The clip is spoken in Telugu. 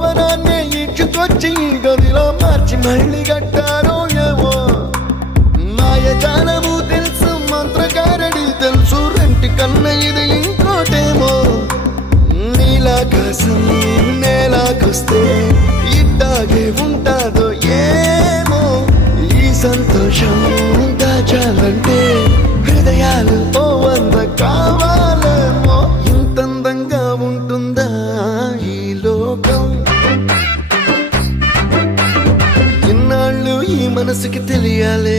భవనాన్ని ఇచ్చుకొచ్చి గదిలో మార్చి మళ్ళీ కట్టారో ఏమో మాయజాలము తెలుసు మంత్రకారడి తెలుసు రెంటి కన్న ఇది ఇంకోటేమో నీలాకాశం నేలాకొస్తే ఇట్టాగే ఉంటాదో ఏమో ఈ సంతోషం దాచాలంటే హృదయాలు ఓ వంద కావాలేమో ఇంతందంగా ఉంటుందా ఈ లోకం ఇన్నాళ్ళు ఈ మనసుకి తెలియాలే